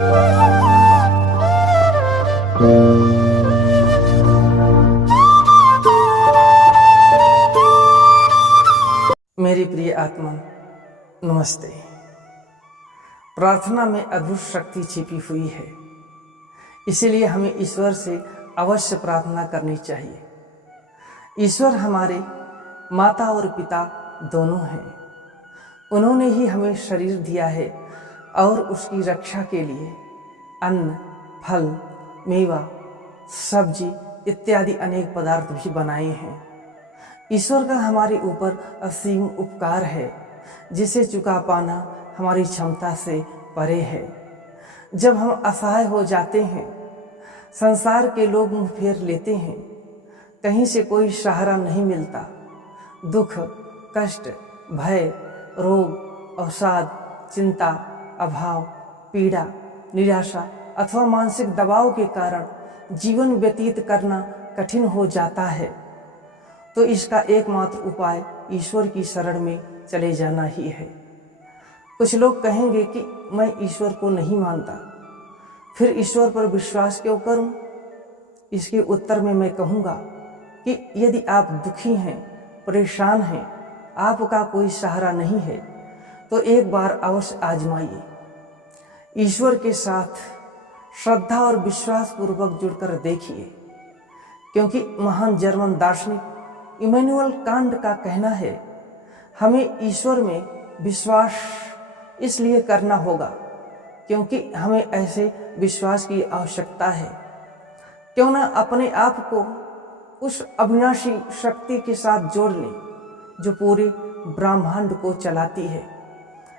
मेरी प्रिय आत्मा, नमस्ते। प्रार्थना में अद्भुत शक्ति छिपी हुई है, इसीलिए हमें ईश्वर से अवश्य प्रार्थना करनी चाहिए। ईश्वर हमारे माता और पिता दोनों हैं। उन्होंने ही हमें शरीर दिया है और उसकी रक्षा के लिए अन्न, फल, मेवा, सब्जी इत्यादि अनेक पदार्थ भी बनाए हैं। ईश्वर का हमारे ऊपर असीम उपकार है, जिसे चुका पाना हमारी क्षमता से परे है। जब हम असहाय हो जाते हैं, संसार के लोग मुंह फेर लेते हैं, कहीं से कोई सहारा नहीं मिलता, दुख, कष्ट, भय, रोग, अवसाद, चिंता, अभाव, पीड़ा, निराशा अथवा मानसिक दबाव के कारण जीवन व्यतीत करना कठिन हो जाता है, तो इसका एकमात्र उपाय ईश्वर की शरण में चले जाना ही है। कुछ लोग कहेंगे कि मैं ईश्वर को नहीं मानता, फिर ईश्वर पर विश्वास क्यों करूं? इसके उत्तर में मैं कहूँगा कि यदि आप दुखी हैं, परेशान हैं, आपका कोई सहारा नहीं है, तो एक बार अवश्य आजमाइए। ईश्वर के साथ श्रद्धा और विश्वास पूर्वक जुड़कर देखिए, क्योंकि महान जर्मन दार्शनिक इमैनुअल कांट का कहना है, हमें ईश्वर में विश्वास इसलिए करना होगा क्योंकि हमें ऐसे विश्वास की आवश्यकता है। क्यों ना अपने आप को उस अविनाशी शक्ति के साथ जोड़ लें जो पूरे ब्रह्मांड को चलाती है।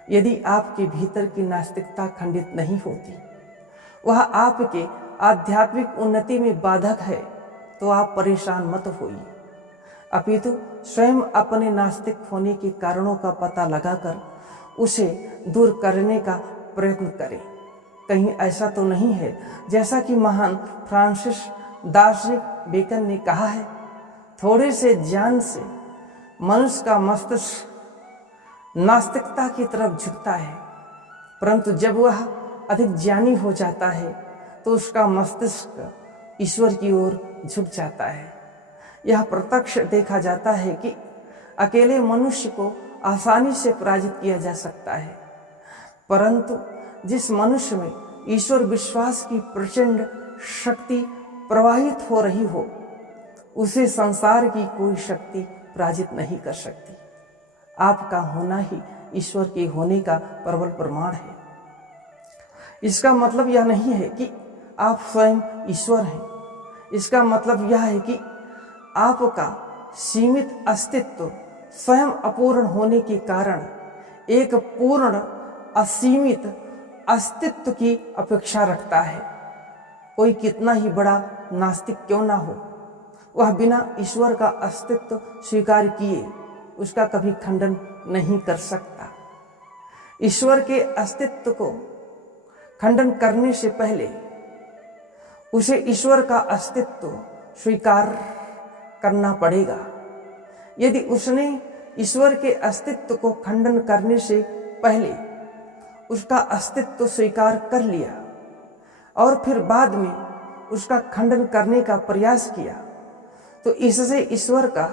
यदि आपके भीतर की नास्तिकता खंडित नहीं होती, वह आपके आध्यात्मिक उन्नति में बाधक है, तो आप परेशान मत होइए, अपितु स्वयं अपने नास्तिक होने के कारणों का पता लगाकर उसे दूर करने का प्रयत्न करें। कहीं ऐसा तो नहीं है जैसा कि महान फ्रांसिस दार्शनिक बेकन ने कहा है, थोड़े से ज्ञान से मनुष्य का मस्तिष्क नास्तिकता की तरफ झुकता है, परंतु जब वह अधिक ज्ञानी हो जाता है तो उसका मस्तिष्क ईश्वर की ओर झुक जाता है। यह प्रत्यक्ष देखा जाता है कि अकेले मनुष्य को आसानी से पराजित किया जा सकता है, परंतु जिस मनुष्य में ईश्वर विश्वास की प्रचंड शक्ति प्रवाहित हो रही हो, उसे संसार की कोई शक्ति पराजित नहीं कर सकती। आपका होना ही ईश्वर के होने का प्रबल प्रमाण है। इसका मतलब यह नहीं है कि आप स्वयं ईश्वर हैं। इसका मतलब यह है कि आपका सीमित अस्तित्व स्वयं अपूर्ण होने के कारण एक पूर्ण असीमित अस्तित्व की अपेक्षा रखता है। कोई कितना ही बड़ा नास्तिक क्यों ना हो, वह बिना ईश्वर का अस्तित्व स्वीकार किए उसका कभी खंडन नहीं कर सकता। ईश्वर के अस्तित्व को खंडन करने से पहले उसे ईश्वर का अस्तित्व स्वीकार करना पड़ेगा। यदि उसने ईश्वर के अस्तित्व को खंडन करने से पहले उसका अस्तित्व स्वीकार कर लिया और फिर बाद में उसका खंडन करने का प्रयास किया, तो इससे ईश्वर का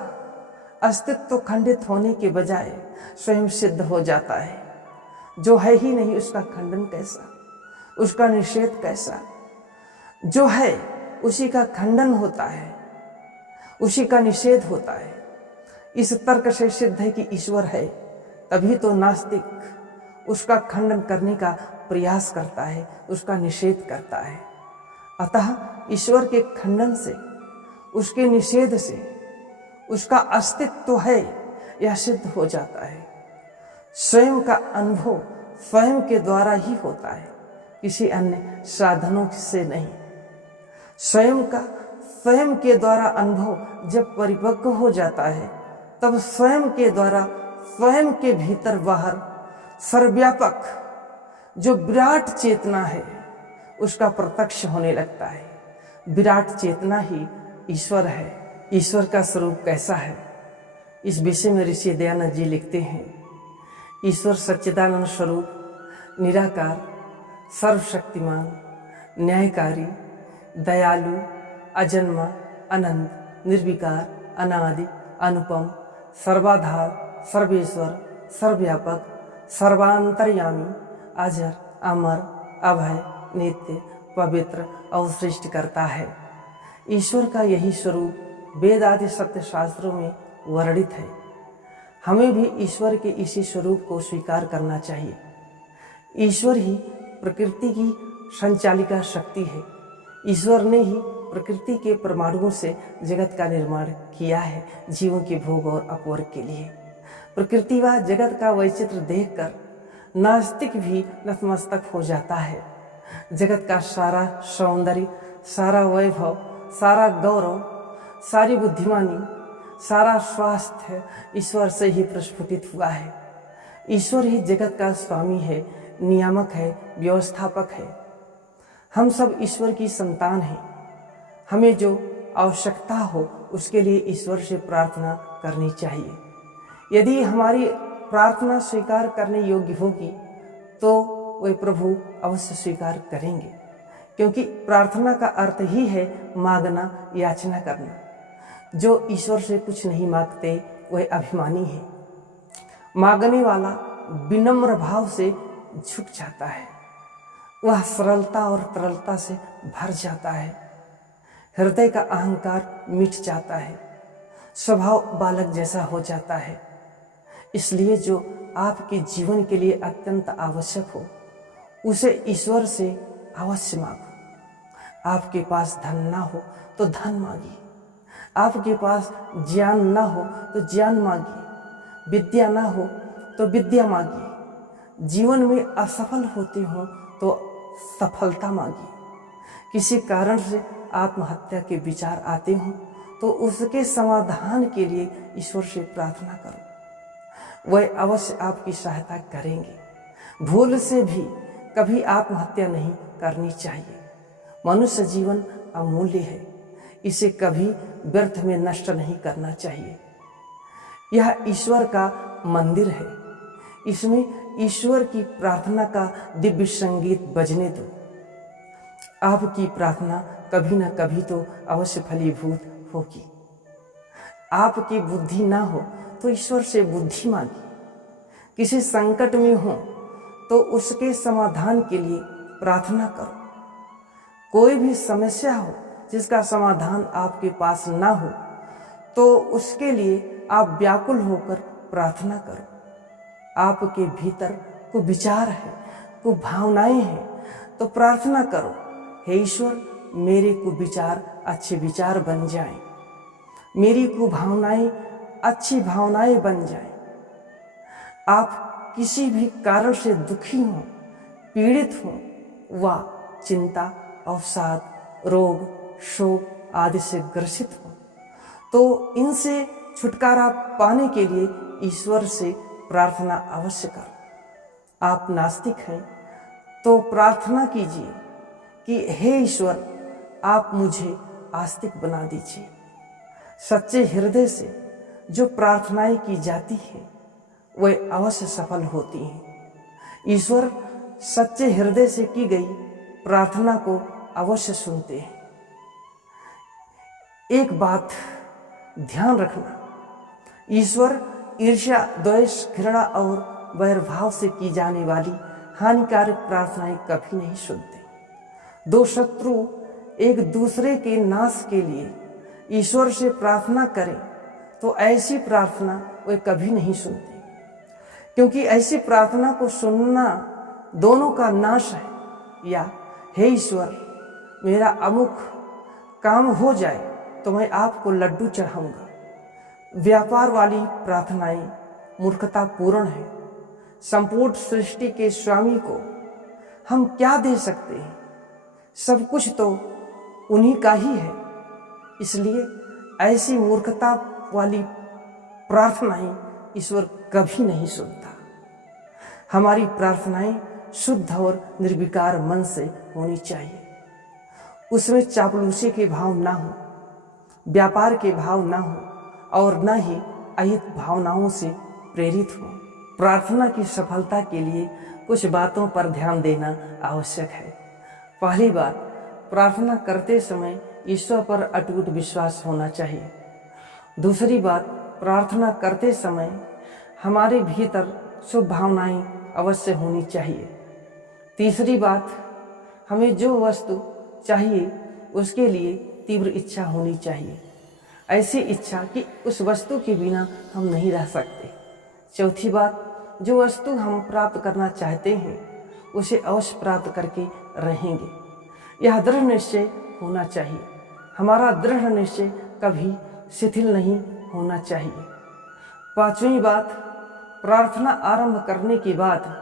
अस्तित्व खंडित होने के बजाय स्वयं सिद्ध हो जाता है। जो है ही नहीं उसका खंडन कैसा, उसका निषेध कैसा? जो है उसी का खंडन होता है, उसी का निषेध होता है। इस तर्क से सिद्ध है कि ईश्वर है, तभी तो नास्तिक उसका खंडन करने का प्रयास करता है, उसका निषेध करता है। अतः ईश्वर के खंडन से, उसके निषेध से उसका अस्तित्व है यह सिद्ध हो जाता है। स्वयं का अनुभव स्वयं के द्वारा ही होता है, किसी अन्य साधनों से नहीं। स्वयं का स्वयं के द्वारा अनुभव जब परिपक्व हो जाता है, तब स्वयं के द्वारा स्वयं के भीतर बाहर सर्वव्यापक जो विराट चेतना है उसका प्रत्यक्ष होने लगता है। विराट चेतना ही ईश्वर है। ईश्वर का स्वरूप कैसा है, इस विषय में ऋषि दयानंद जी लिखते हैं, ईश्वर सच्चिदानंद स्वरूप, निराकार, सर्वशक्तिमान, न्यायकारी, दयालु, अजन्मा, अनंत, निर्विकार, अनादि, अनुपम, सर्वाधार, सर्वेश्वर, सर्वव्यापक, सर्वांतर्यामी, अजर, अमर, अभय, नित्य, पवित्र और सृष्टि करता है। ईश्वर का यही स्वरूप वेद आदि सत्य शास्त्रों में वर्णित है। हमें भी ईश्वर के इसी स्वरूप को स्वीकार करना चाहिए। ईश्वर ही प्रकृति की संचालिका शक्ति है। ईश्वर ने ही प्रकृति के परमाणुओं से जगत का निर्माण किया है जीवों के भोग और अपवर्ग के लिए। प्रकृति व जगत का वैचित्र देखकर नास्तिक भी नतमस्तक हो जाता है। जगत का सारा सौंदर्य, सारा वैभव, सारा गौरव, सारी बुद्धिमानी, सारा स्वास्थ्य ईश्वर से ही प्रस्फुटित हुआ है। ईश्वर ही जगत का स्वामी है, नियामक है, व्यवस्थापक है। हम सब ईश्वर की संतान हैं। हमें जो आवश्यकता हो उसके लिए ईश्वर से प्रार्थना करनी चाहिए। यदि हमारी प्रार्थना स्वीकार करने योग्य होगी तो वे प्रभु अवश्य स्वीकार करेंगे, क्योंकि प्रार्थना का अर्थ ही है मांगना, याचना करना। जो ईश्वर से कुछ नहीं मांगते वह अभिमानी है। मांगने वाला विनम्र भाव से झुक जाता है, वह सरलता और तरलता से भर जाता है। हृदय का अहंकार मिट जाता है, स्वभाव बालक जैसा हो जाता है। इसलिए जो आपके जीवन के लिए अत्यंत आवश्यक हो उसे ईश्वर से अवश्य मांगो। आपके पास धन ना हो तो धन मांगिए, आपके पास ज्ञान ना हो तो ज्ञान मांगिए, विद्या ना हो तो विद्या मांगिए। जीवन में असफल होते हो तो सफलता मांगिए। किसी कारण से आत्महत्या के विचार आते हों तो उसके समाधान के लिए ईश्वर से प्रार्थना करो, वह अवश्य आपकी सहायता करेंगे। भूल से भी कभी आत्महत्या नहीं करनी चाहिए। मनुष्य जीवन अमूल्य है, इसे कभी व्यर्थ में नष्ट नहीं करना चाहिए। यह ईश्वर का मंदिर है, इसमें ईश्वर की प्रार्थना का दिव्य संगीत बजने दो। आपकी प्रार्थना कभी न कभी तो अवश्य फलीभूत होगी। आपकी बुद्धि ना हो तो ईश्वर से बुद्धि मांगिए। किसी संकट में हो तो उसके समाधान के लिए प्रार्थना करो। कोई भी समस्या हो जिसका समाधान आपके पास ना हो तो उसके लिए आप व्याकुल होकर प्रार्थना करो। आपके भीतर को विचार है, को भावनाएं हैं तो प्रार्थना करो, हे ईश्वर मेरे को विचार अच्छे विचार बन जाएं, मेरी को भावनाएं अच्छी भावनाएं बन जाएं। आप किसी भी कारण से दुखी हो, पीड़ित हो व चिंता, अवसाद, रोग, शोक आदि से ग्रसित हो तो इनसे छुटकारा पाने के लिए ईश्वर से प्रार्थना अवश्य करो। आप नास्तिक हैं तो प्रार्थना कीजिए कि हे ईश्वर आप मुझे आस्तिक बना दीजिए। सच्चे हृदय से जो प्रार्थनाएं की जाती हैं वह अवश्य सफल होती हैं। ईश्वर सच्चे हृदय से की गई प्रार्थना को अवश्य सुनते हैं। एक बात ध्यान रखना, ईश्वर ईर्ष्या, द्वेष, घृणा और वैरभाव से की जाने वाली हानिकारक प्रार्थनाएं कभी नहीं सुनते। दो शत्रु एक दूसरे के नाश के लिए ईश्वर से प्रार्थना करें तो ऐसी प्रार्थना वे कभी नहीं सुनते, क्योंकि ऐसी प्रार्थना को सुनना दोनों का नाश है। या हे ईश्वर मेरा अमुक काम हो जाए तो मैं आपको लड्डू चढ़ाऊंगा। व्यापार वाली प्रार्थनाएं मूर्खतापूर्ण है। संपूर्ण सृष्टि के स्वामी को हम क्या दे सकते हैं? सब कुछ तो उन्हीं का ही है। इसलिए ऐसी मूर्खता वाली प्रार्थनाएं ईश्वर कभी नहीं सुनता। हमारी प्रार्थनाएं शुद्ध और निर्विकार मन से होनी चाहिए। उसमें चापलूसी के भाव ना हो, व्यापार के भाव ना हो और न ही अहित भावनाओं से प्रेरित हो। प्रार्थना की सफलता के लिए कुछ बातों पर ध्यान देना आवश्यक है। पहली बात, प्रार्थना करते समय ईश्वर पर अटूट विश्वास होना चाहिए। दूसरी बात, प्रार्थना करते समय हमारे भीतर शुभ भावनाएं अवश्य होनी चाहिए। तीसरी बात, हमें जो वस्तु चाहिए उसके लिए तीव्र इच्छा होनी चाहिए, ऐसी इच्छा कि उस वस्तु के बिना हम नहीं रह सकते। चौथी बात, जो वस्तु हम प्राप्त करना चाहते हैं उसे अवश्य प्राप्त करके रहेंगे, यह दृढ़ निश्चय होना चाहिए। हमारा दृढ़ निश्चय कभी शिथिल नहीं होना चाहिए। पांचवी बात, प्रार्थना आरंभ करने के बाद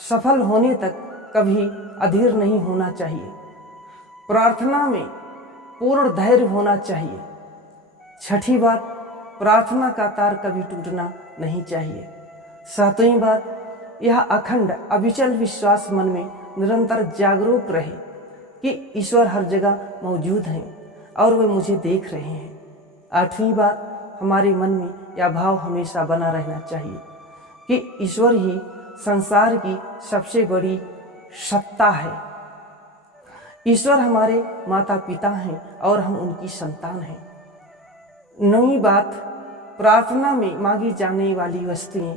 सफल होने तक कभी अधीर नहीं होना चाहिए। प्रार्थना में पूर्ण धैर्य होना चाहिए। छठी बात, प्रार्थना का तार कभी टूटना नहीं चाहिए। सातवीं बात, यह अखंड अविचल विश्वास मन में निरंतर जागरूक रहे कि ईश्वर हर जगह मौजूद हैं और वे मुझे देख रहे हैं। आठवीं बात, हमारे मन में यह भाव हमेशा बना रहना चाहिए कि ईश्वर ही संसार की सबसे बड़ी सत्ता है। ईश्वर हमारे माता पिता हैं और हम उनकी संतान हैं। नौवीं बात, प्रार्थना में मांगी जाने वाली वस्तुएं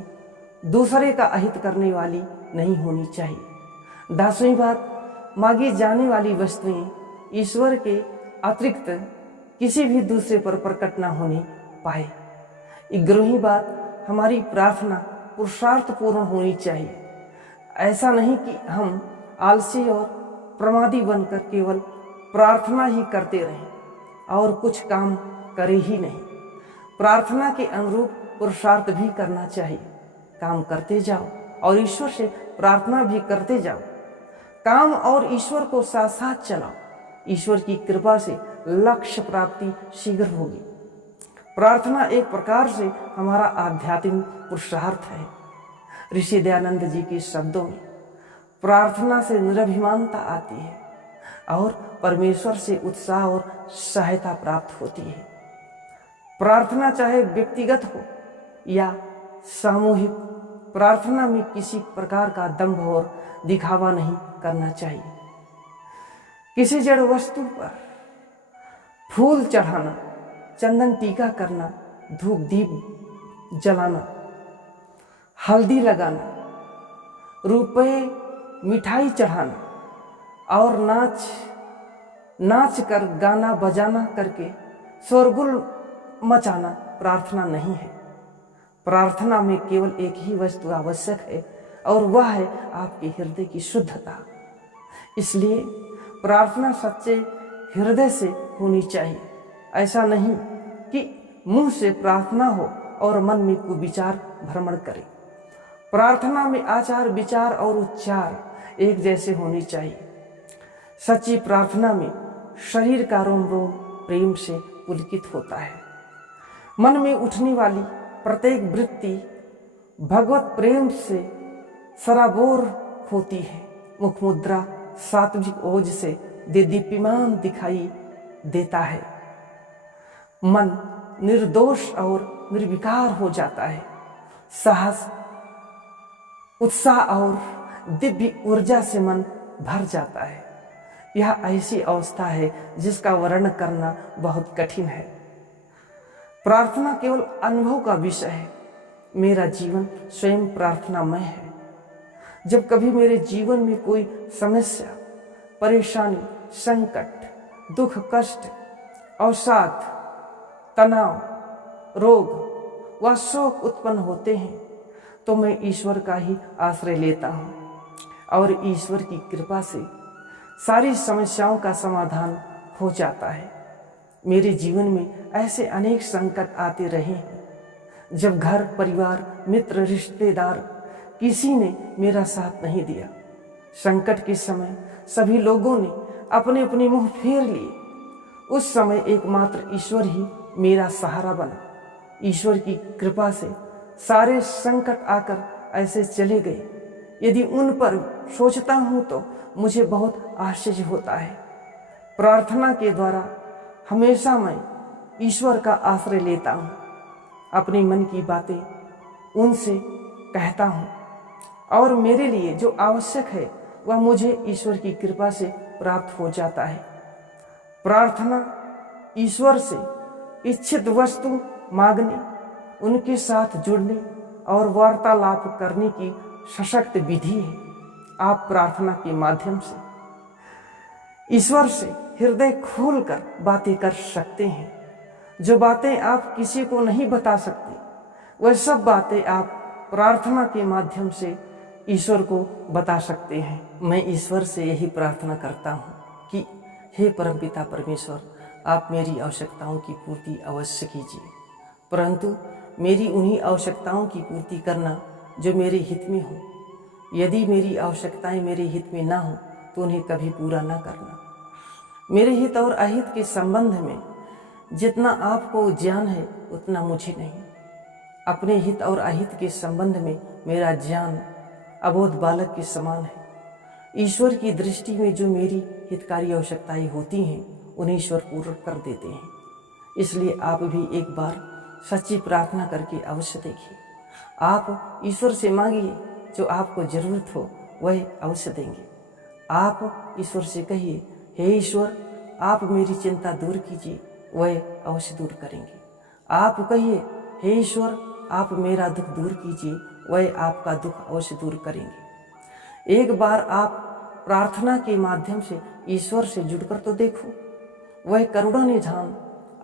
दूसरे का अहित करने वाली नहीं होनी चाहिए। 10वीं बात, मांगी जाने वाली वस्तुएं ईश्वर के अतिरिक्त किसी भी दूसरे पर प्रकट न होने पाए। 11वीं बात, हमारी प्रार्थना पुरुषार्थपूर्ण होनी चाहिए। ऐसा नहीं कि हम आलसी और प्रमादी बनकर केवल प्रार्थना ही करते रहें और कुछ काम करें ही नहीं। प्रार्थना के अनुरूप पुरुषार्थ भी करना चाहिए। काम करते जाओ और ईश्वर से प्रार्थना भी करते जाओ। काम और ईश्वर को साथ साथ चलाओ। ईश्वर की कृपा से लक्ष्य प्राप्ति शीघ्र होगी। प्रार्थना एक प्रकार से हमारा आध्यात्मिक पुरुषार्थ है। ऋषि दयानंद जी के शब्दों में प्रार्थना से निरभिमानता आती है और परमेश्वर से उत्साह और सहायता प्राप्त होती है। प्रार्थना चाहे व्यक्तिगत हो या सामूहिक, प्रार्थना में किसी प्रकार का दंभ और दिखावा नहीं करना चाहिए। किसी जड़ वस्तु पर फूल चढ़ाना, चंदन टीका करना, धूप दीप जलाना, हल्दी लगाना, रुपए मिठाई चढ़ाना और नाच कर गाना बजाना करके शोरगुल मचाना प्रार्थना नहीं है। प्रार्थना में केवल एक ही वस्तु आवश्यक है और वह है आपके हृदय की शुद्धता। इसलिए प्रार्थना सच्चे हृदय से होनी चाहिए। ऐसा नहीं कि मुंह से प्रार्थना हो और मन में कुविचार भ्रमण करे। प्रार्थना में आचार विचार और उच्चार एक जैसे होने चाहिए। सच्ची प्रार्थना में शरीर का रोम रोम प्रेम से पुलकित होता है। मन में उठने वाली प्रत्येक वृत्ति भगवत प्रेम से सराबोर होती है। मुख मुद्रा सात्विक ओज से दीप्यमान दिखाई देता है। मन निर्दोष और निर्विकार हो जाता है। साहस, उत्साह और दिव्य ऊर्जा से मन भर जाता है। यह ऐसी अवस्था है जिसका वर्णन करना बहुत कठिन है। प्रार्थना केवल अनुभव का विषय है। मेरा जीवन स्वयं प्रार्थनामय है। जब कभी मेरे जीवन में कोई समस्या, परेशानी, संकट, दुख, कष्ट, अवसाद, तनाव, रोग व शोक उत्पन्न होते हैं तो मैं ईश्वर का ही आश्रय लेता हूँ और ईश्वर की कृपा से सारी समस्याओं का समाधान हो जाता है। मेरे जीवन में ऐसे अनेक संकट आते रहे हैं जब घर परिवार, मित्र, रिश्तेदार किसी ने मेरा साथ नहीं दिया। संकट के समय सभी लोगों ने अपने अपने मुंह फेर लिए। उस समय एकमात्र ईश्वर ही मेरा सहारा बना। ईश्वर की कृपा से सारे संकट आकर ऐसे चले गए। यदि उन पर सोचता हूँ तो मुझे बहुत आश्चर्य होता है। प्रार्थना के द्वारा हमेशा मैं ईश्वर का आश्रय लेता हूँ। अपने मन की बातें उनसे कहता हूँ और मेरे लिए जो आवश्यक है वह मुझे ईश्वर की कृपा से प्राप्त हो जाता है। प्रार्थना ईश्वर से इच्छित वस्तु मांगने, उनके साथ जुड़ने और वार्तालाप करने की सशक्त विधि है। आप प्रार्थना के माध्यम से ईश्वर से हृदय खोलकर बातें कर सकते हैं। जो बातें आप किसी को नहीं बता सकते, वह सब बातें आप प्रार्थना के माध्यम से ईश्वर को बता सकते हैं। मैं ईश्वर से यही प्रार्थना करता हूँ कि हे परमपिता परमेश्वर, आप मेरी आवश्यकताओं की पूर्ति अवश्य कीजिए, परंतु मेरी उन्हीं आवश्यकताओं की पूर्ति करना जो मेरे हित में हो। यदि मेरी आवश्यकताएं मेरे हित में ना हो तो उन्हें कभी पूरा ना करना। मेरे हित और अहित के संबंध में जितना आपको ज्ञान है उतना मुझे नहीं। अपने हित और अहित के संबंध में मेरा ज्ञान अबोध बालक के समान है। ईश्वर की दृष्टि में जो मेरी हितकारी आवश्यकताएं होती हैं उन्हें ईश्वर पूर्ण कर देते हैं। इसलिए आप भी एक बार सच्ची प्रार्थना करके अवश्य देखिए। आप ईश्वर से मांगिए, जो आपको जरूरत हो वह अवश्य देंगे। आप ईश्वर से कहिए, हे ईश्वर, आप मेरी चिंता दूर कीजिए, वह अवश्य दूर करेंगे। आप कहिए, हे ईश्वर, आप मेरा दुख दूर कीजिए, वह आपका दुख अवश्य दूर करेंगे। एक बार आप प्रार्थना के माध्यम से ईश्वर से जुड़कर तो देखो, वह करुणा निधान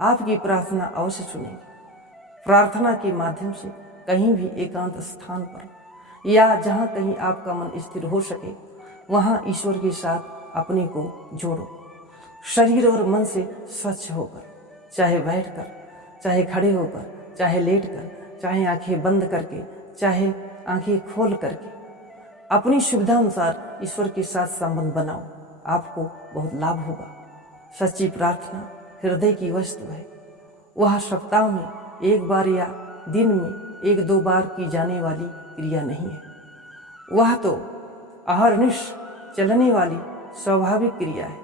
आपकी प्रार्थना अवश्य सुनेंगे। प्रार्थना के माध्यम से कहीं भी एकांत स्थान पर या जहाँ कहीं आपका मन स्थिर हो सके वहाँ ईश्वर के साथ अपने को जोड़ो। शरीर और मन से स्वच्छ होकर, चाहे बैठकर, चाहे खड़े होकर, चाहे लेटकर, चाहे आंखें बंद करके, चाहे आंखें खोल करके, अपनी सुविधा अनुसार ईश्वर के साथ संबंध बनाओ। आपको बहुत लाभ होगा। सच्ची प्रार्थना हृदय की वस्तु है। वह सप्ताह में एक बार या दिन में एक दो बार की जाने वाली क्रिया नहीं है। वह तो अहर्निश चलने वाली स्वाभाविक क्रिया है।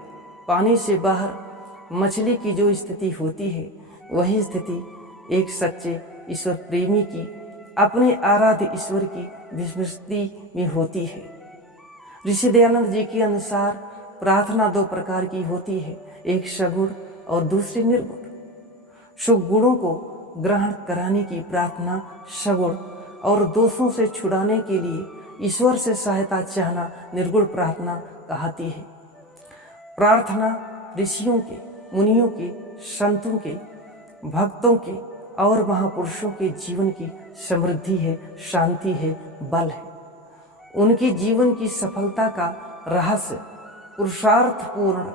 पानी से बाहर मछली की जो स्थिति होती है वही स्थिति एक सच्चे ईश्वर प्रेमी की अपने आराध्य ईश्वर की विस्मृति में होती है। ऋषि दयानंद जी के अनुसार प्रार्थना दो प्रकार की होती है, एक सगुण और दूसरी निर्गुण। शुभ गुणों को ग्रहण कराने की प्रार्थना सगुण और दोषों से छुड़ाने के लिए ईश्वर से सहायता चाहना निर्गुण प्रार्थना कहती है। प्रार्थना ऋषियों के, मुनियों के, संतों के, भक्तों के और महापुरुषों के जीवन की समृद्धि है, शांति है, बल है। उनके जीवन की सफलता का रहस्य पुरुषार्थपूर्ण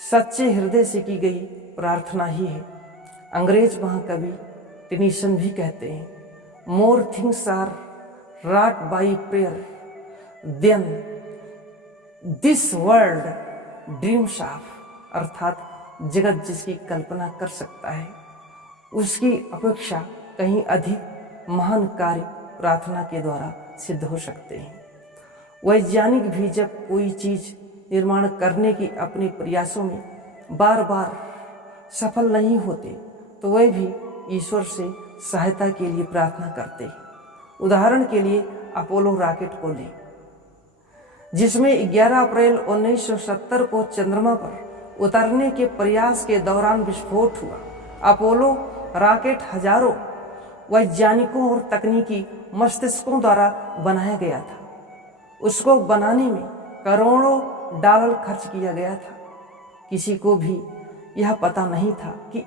सच्चे हृदय से की गई प्रार्थना ही है। अंग्रेज महाकवि टेनिसन भी कहते हैं, more things are wrought by prayer then this world dreams of। अर्थात जगत जिसकी कल्पना कर सकता है उसकी अपेक्षा कहीं अधिक महान कार्य प्रार्थना के द्वारा सिद्ध हो सकते हैं। वैज्ञानिक भी जब कोई चीज निर्माण करने की अपने प्रयासों में बार बार सफल नहीं होते तो वह भी ईश्वर से सहायता के लिए प्रार्थना करते हैं। उदाहरण के लिए अपोलो रॉकेट को लें, जिसमें 11 अप्रैल 1970 को चंद्रमा पर उतरने के प्रयास के दौरान विस्फोट हुआ। अपोलो रॉकेट हजारों वैज्ञानिकों और तकनीकी मस्तिष्कों द्वारा बनाया गया था। उसको बनाने में करोड़ों डॉलर खर्च किया गया था। किसी को भी यह पता नहीं था कि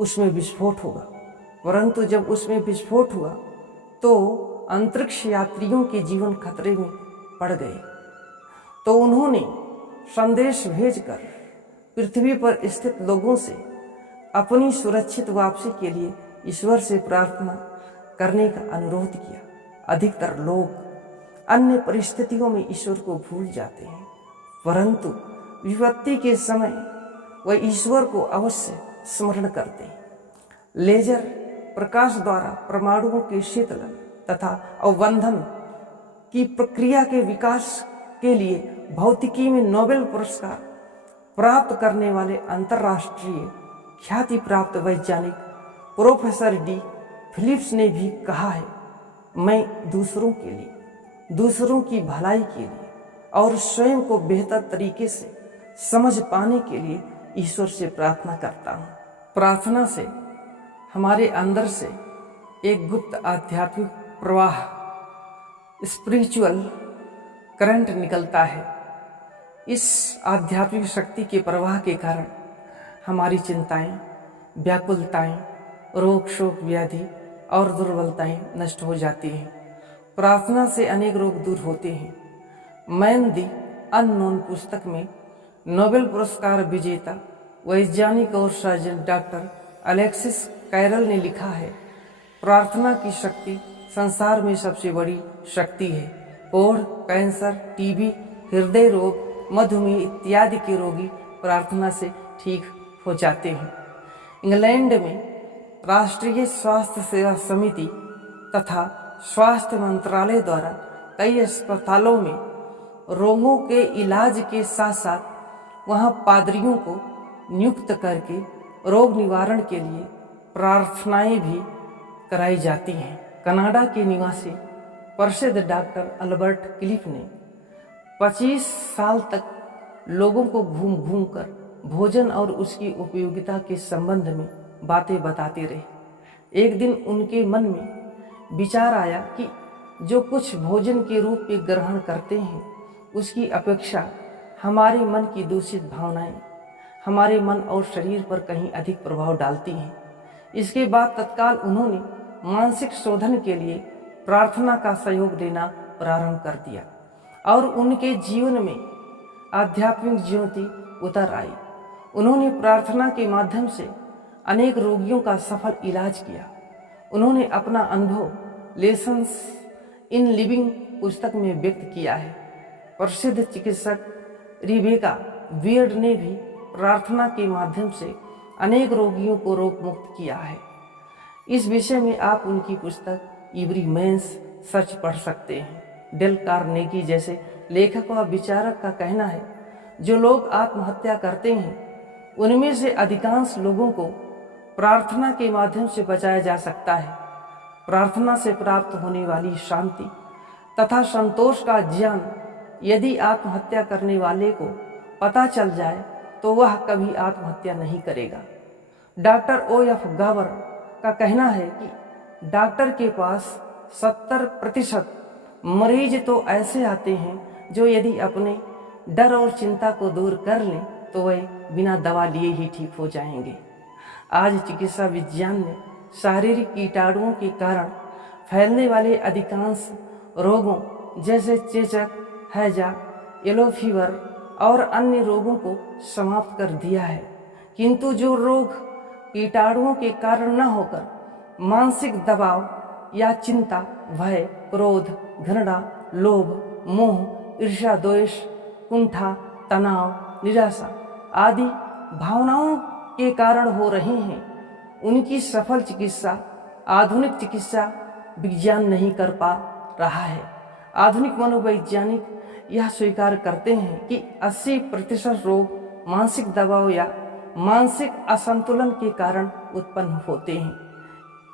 उसमें विस्फोट होगा, परंतु जब उसमें विस्फोट हुआ तो अंतरिक्ष यात्रियों के जीवन खतरे में पड़ गए। तो उन्होंने संदेश भेजकर पृथ्वी पर स्थित लोगों से अपनी सुरक्षित वापसी के लिए ईश्वर से प्रार्थना करने का अनुरोध किया। अधिकतर लोग अन्य परिस्थितियों में ईश्वर को भूल जाते हैं, परंतु विपत्ति के समय वह ईश्वर को अवश्य स्मरण करते हैं। लेजर प्रकाश द्वारा परमाणुओं के शीतलन तथा अवबंधन की प्रक्रिया के विकास के लिए भौतिकी में नोबेल पुरस्कार प्राप्त करने वाले अंतर्राष्ट्रीय ख्याति प्राप्त वैज्ञानिक प्रोफेसर डी फिलिप्स ने भी कहा है, मैं दूसरों के लिए दूसरों की भलाई के लिए और स्वयं को बेहतर तरीके से समझ पाने के लिए ईश्वर से प्रार्थना करता हूँ। प्रार्थना से हमारे अंदर से एक गुप्त आध्यात्मिक प्रवाह, स्पिरिचुअल करंट निकलता है। इस आध्यात्मिक शक्ति के प्रवाह के कारण हमारी चिंताएं, व्याकुलताएं, रोग शोक व्याधि और दुर्बलताएं नष्ट हो जाती हैं। प्रार्थना से अनेक रोग दूर होते हैं। मैन दी अननोन पुस्तक में नोबेल पुरस्कार विजेता वैज्ञानिक और सर्जन डॉक्टर अलेक्सिस कैरल ने लिखा है, प्रार्थना की शक्ति संसार में सबसे बड़ी शक्ति है। कोढ़, कैंसर, टीबी, हृदय रोग, मधुमेह इत्यादि के रोगी प्रार्थना से ठीक हो जाते हैं। इंग्लैंड में राष्ट्रीय स्वास्थ्य सेवा समिति तथा स्वास्थ्य मंत्रालय द्वारा कई अस्पतालों में रोगों के इलाज के साथ साथ वहां पादरियों को नियुक्त करके रोग निवारण के लिए प्रार्थनाएं भी कराई जाती हैं। कनाडा के निवासी प्रसिद्ध डॉक्टर अल्बर्ट क्लिफ ने 25 साल तक लोगों को घूम घूम कर भोजन और उसकी उपयोगिता के संबंध में बातें बताते रहे। एक दिन उनके मन में विचार आया कि जो कुछ भोजन के रूप में ग्रहण करते हैं उसकी अपेक्षा हमारे मन की दूषित भावनाएं हमारे मन और शरीर पर कहीं अधिक प्रभाव डालती हैं। इसके बाद तत्काल उन्होंने मानसिक शोधन के लिए प्रार्थना का सहयोग देना प्रारंभ कर दिया और उनके जीवन में आध्यात्मिक ज्योति उतर आई। उन्होंने प्रार्थना के माध्यम से अनेक रोगियों का सफल इलाज किया। उन्होंने अपना अनुभव लेसन्स इन लिविंग पुस्तक में व्यक्त किया है। प्रसिद्ध चिकित्सक रिबेका बियर्ड ने भी प्रार्थना के माध्यम से अनेक रोगियों को रोग मुक्त किया है। इस विषय में आप उनकी पुस्तक एवरी मैन्स सर्च पढ़ सकते हैं। डेल कार्नेगी जैसे लेखक व विचारक का कहना है, जो लोग आत्महत्या करते हैं उनमें से अधिकांश लोगों को प्रार्थना के माध्यम से बचाया जा सकता है। प्रार्थना से प्राप्त होने वाली शांति तथा संतोष का ज्ञान यदि आत्महत्या करने वाले को पता चल जाए तो वह कभी आत्महत्या नहीं करेगा। Doctor O.F. गावर का कहना है कि डॉक्टर के पास 70% मरीज तो ऐसे आते हैं जो यदि अपने डर और चिंता को दूर कर लें तो वे बिना दवा लिए ही ठीक हो जाएंगे। आज चिकित्सा विज्ञान ने शारीरिक कीटाणुओं के कारण फैलने वाले अधिकांश रोगों जैसे चेचक, हैजा, येलो फीवर और अन्य रोगों को समाप्त कर दिया है। किंतु जो रोग कीटाणुओं के कारण न होकर मानसिक दबाव या चिंता, भय, क्रोध, घृणा, लोभ, मोह, ईर्ष्या, द्वेष, कुंठा, तनाव, निराशा आदि भावनाओं के कारण हो रहे हैं, उनकी सफल चिकित्सा आधुनिक चिकित्सा विज्ञान नहीं कर पा रहा है। आधुनिक मनोवैज्ञानिक यह स्वीकार करते हैं कि 80% रोग मानसिक दबाव या मानसिक असंतुलन के कारण उत्पन्न होते हैं।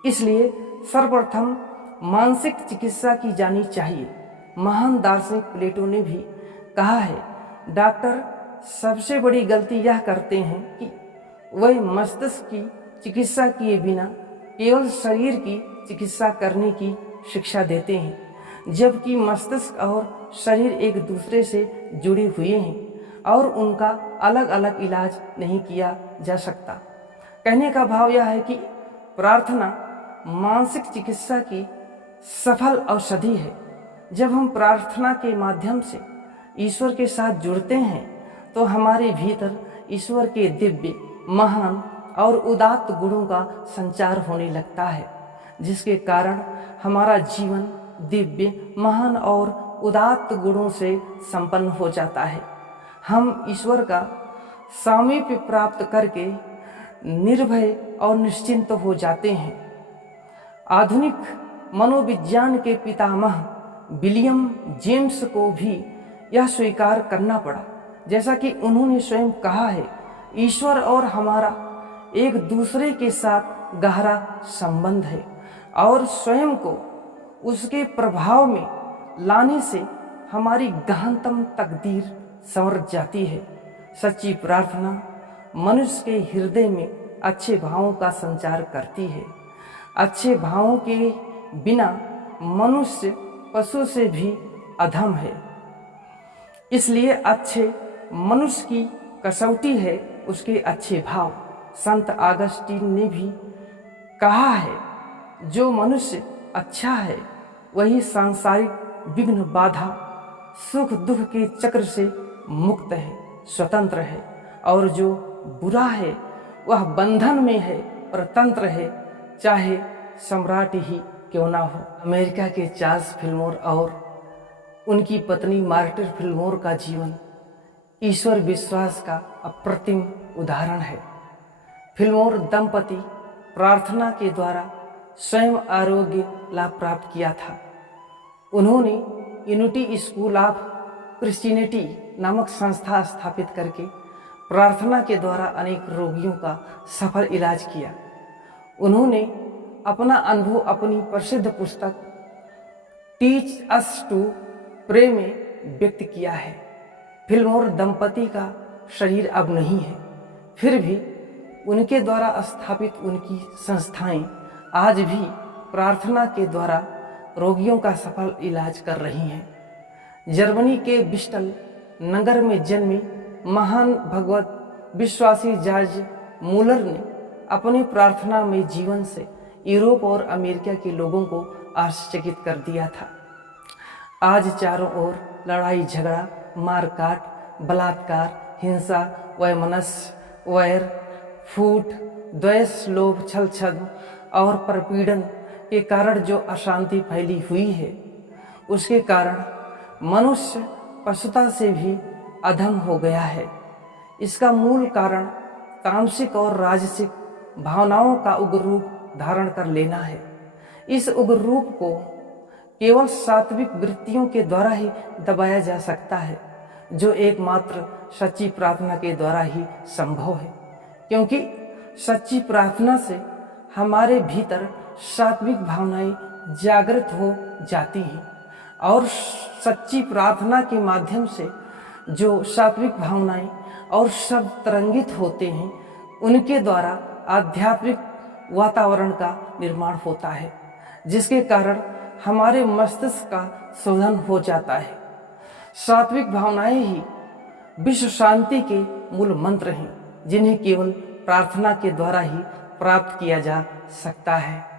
इसलिए सर्वप्रथम मानसिक चिकित्सा की जानी चाहिए। महान दार्शनिक प्लेटो ने भी कहा है, डॉक्टर सबसे बड़ी गलती यह करते हैं कि वह मस्तिष्क की चिकित्सा किए बिना केवल शरीर की चिकित्सा करने की शिक्षा देते हैं, जबकि मस्तिष्क और शरीर एक दूसरे से जुड़े हुए हैं और उनका अलग अलग इलाज नहीं किया जा सकता। कहने का भाव यह है कि प्रार्थना मानसिक चिकित्सा की सफल औषधि है। जब हम प्रार्थना के माध्यम से ईश्वर के साथ जुड़ते हैं तो हमारे भीतर ईश्वर के दिव्य, महान और उदात्त गुणों का संचार होने लगता है, जिसके कारण हमारा जीवन दिव्य, महान और उदात्त गुणों से संपन्न हो जाता है। हम ईश्वर का सामीप्य प्राप्त करके निर्भय और निश्चिंत हो जाते हैं। आधुनिक मनोविज्ञान के पितामह विलियम जेम्स को भी यह स्वीकार करना पड़ा। जैसा कि उन्होंने स्वयं कहा है, ईश्वर और हमारा एक दूसरे के साथ गहरा संबंध है और स्वयं को उसके प्रभाव में लाने से हमारी गहनतम तकदीर संवर जाती है। सच्ची प्रार्थना मनुष्य के हृदय में अच्छे भावों का संचार करती है। अच्छे भावों के बिना मनुष्य पशु से भी अधम है। इसलिए अच्छे मनुष्य की कसौटी है उसके अच्छे भाव। संत अगस्तीन ने भी कहा है, जो मनुष्य अच्छा है वही सांसारिक विघ्न बाधा सुख दुख के चक्र से मुक्त है, स्वतंत्र है, और जो बुरा है वह बंधन में है, परतंत्र है, चाहे सम्राट ही क्यों ना हो। अमेरिका के चार्ल्स फिल्मोर और उनकी पत्नी मार्टिन फिल्मोर का जीवन ईश्वर विश्वास का अप्रतिम उदाहरण है। फिल्मोर दंपति प्रार्थना के द्वारा स्वयं आरोग्य लाभ प्राप्त किया था। उन्होंने यूनिटी स्कूल ऑफ क्रिश्चियनिटी नामक संस्था स्थापित करके प्रार्थना के द्वारा अनेक रोगियों का सफल इलाज किया। उन्होंने अपना अनुभव अपनी प्रसिद्ध पुस्तक टीच अस टू प्रे में व्यक्त किया है। फिल्मोर दंपति का शरीर अब नहीं है, फिर भी उनके द्वारा स्थापित उनकी संस्थाएं आज भी प्रार्थना के द्वारा रोगियों का सफल इलाज कर रही हैं। जर्मनी के बिस्टल नगर में जन्मे महान भगवत विश्वासी जॉर्ज मूलर ने अपनी प्रार्थना में जीवन से यूरोप और अमेरिका के लोगों को आश्चर्यचकित कर दिया था। आज चारों ओर लड़ाई झगड़ा, मारकाट, बलात्कार, हिंसा, वैमनस्य, वैर, फूट, द्वेष, लोभ, छल छद्म और परपीड़न के कारण जो अशांति फैली हुई है, उसके कारण मनुष्य पशुता से भी अधम हो गया है। इसका मूल कारण तामसिक और राजसिक भावनाओं का उग्र रूप धारण कर लेना है। इस उग्र रूप को केवल सात्विक वृत्तियों के द्वारा ही दबाया जा सकता है, जो एकमात्र सच्ची प्रार्थना के द्वारा ही संभव है। क्योंकि सच्ची प्रार्थना से हमारे भीतर सात्विक भावनाएं जागृत हो जाती हैं, और सच्ची प्रार्थना के माध्यम से जो सात्विक भावनाएं और शब्द तरंगित होते हैं, उनके द्वारा आध्यात्मिक वातावरण का निर्माण होता है, जिसके कारण हमारे मस्तिष्क का शोधन हो जाता है। सात्विक भावनाएं ही विश्व शांति के मूल मंत्र हैं, जिन्हें केवल प्रार्थना के द्वारा ही प्राप्त किया जा सकता है।